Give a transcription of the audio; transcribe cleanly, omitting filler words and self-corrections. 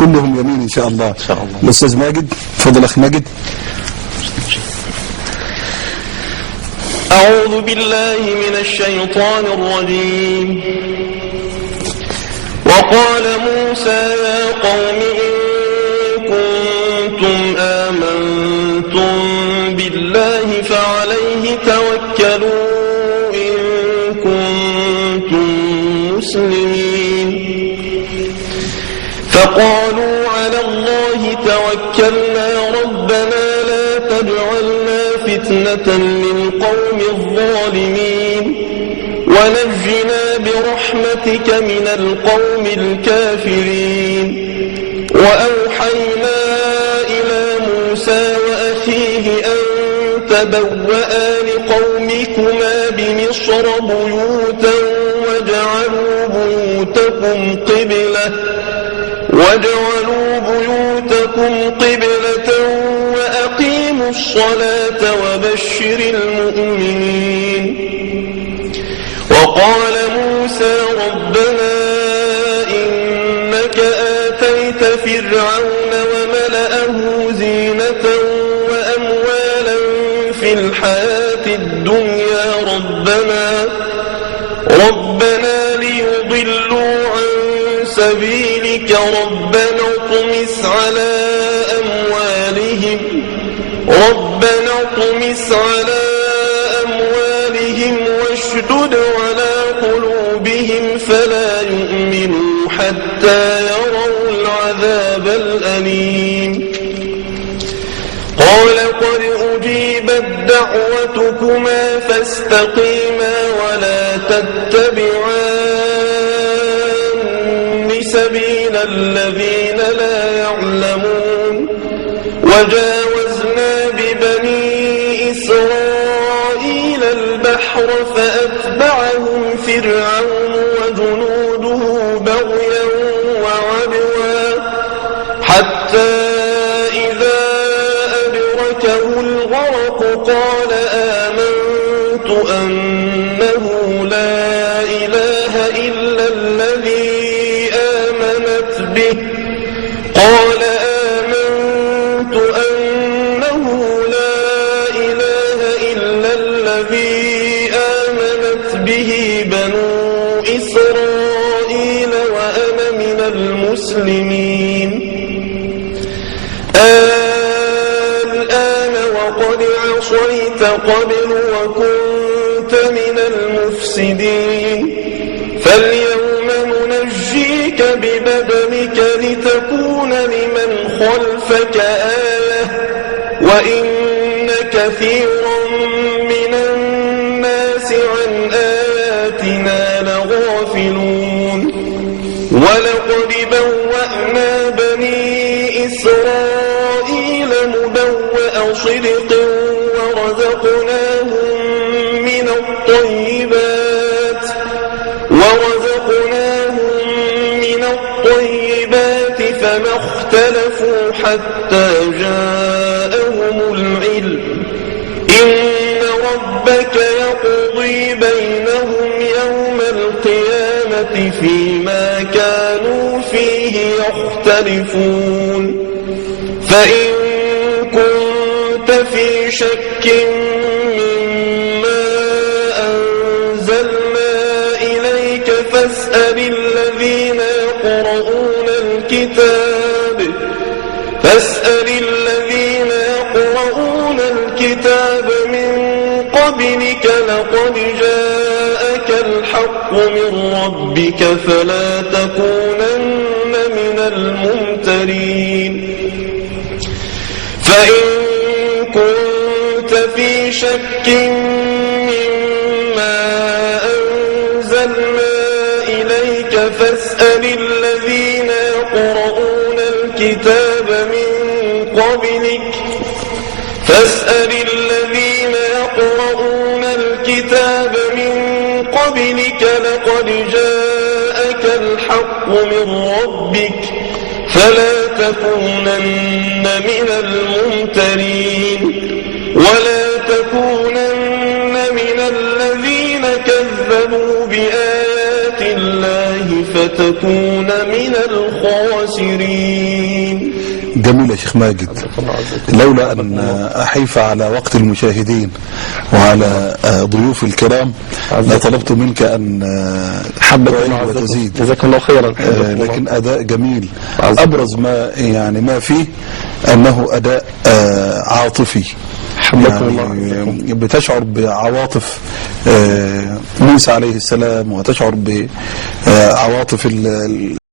كلهم يمين إن شاء الله. إن شاء الله. الأستاذ ماجد، تفضل أخي ماجد. أعوذ بالله من الشيطان الرجيم. وقال موسى يا قوم إن كنتم آمنتم بالله فعليه توكلوا إن كنتم مسلمين. فقالوا على الله توكلنا ربنا لا تجعلنا فتنة للقوم الظالمين ونجنا برحمتك من القوم الكافرين. وأوحينا إلى موسى وأخيه أن تبوأ لقومكما بمصر بيوتا وجعلوا بيوتكم قبلة وأقيموا الصلاة وبشر المؤمنين. وقال موسى ربنا إنك آتيت فرعون وملأه زينة وأموالا في الحياة الدنيا ربنا ليضلوا عن سبيلك ربنا اطمس على أموالهم واشدد على قلوبهم فلا يؤمنوا حتى يروا العذاب الأليم. قال قد أجيبت دعوتكما فاستقيما ولا تتبعان سبيل الذين لا يعلمون. وجاوزنا ببني إسرائيل البحر فأتبعهم فرعون وجنوده بغيا وعدوا حتى إذا أدركه الغرق قال آمنت أنه لا إله إلا الذي آمنت به بنو إسرائيل وأنا من المسلمين. الآن وقد عصيت قبل وكنت من المفسدين فاليوم ننجيك ببدنك لتكون لمن خلفك آية وإن كثيرا من الناس عن آياتنا لغافلون. ولقد بوأنا بني إسرائيل مبوأ صدق ورزقناهم من الطيبات فما اختلفوا حتى جاءهم العلم. إن ربك يقضي بينهم يوم القيامة فيما كانوا فيه يختلفون. فإن كنت في شك مما أنزلنا إليك فاسأل الذين يقرؤون الكتاب من قبلك لقد جاءك الحق من ربك فلا تكونن من الممترين. فإن كنت في شك مما أنزلنا إليك فاسأل الذين يقرؤون الكتاب من قبلك لقد جاءك الحق من ربك فلا تكونن من الممترين. ولا تكونن من الذين كذبوا بآيات الله فتكون من الخاسرين. جميل يا شيخ ماجد. لولا أن أحيف على وقت المشاهدين وعلى ضيوف الكرام لطلبت منك أن تعيد وتزيد. جزاك الله خيرا. لكن أداء جميل. أبرز ما فيه أنه أداء عاطفي. يعني بتشعر بعواطف موسى عليه السلام، وتشعر بعواطف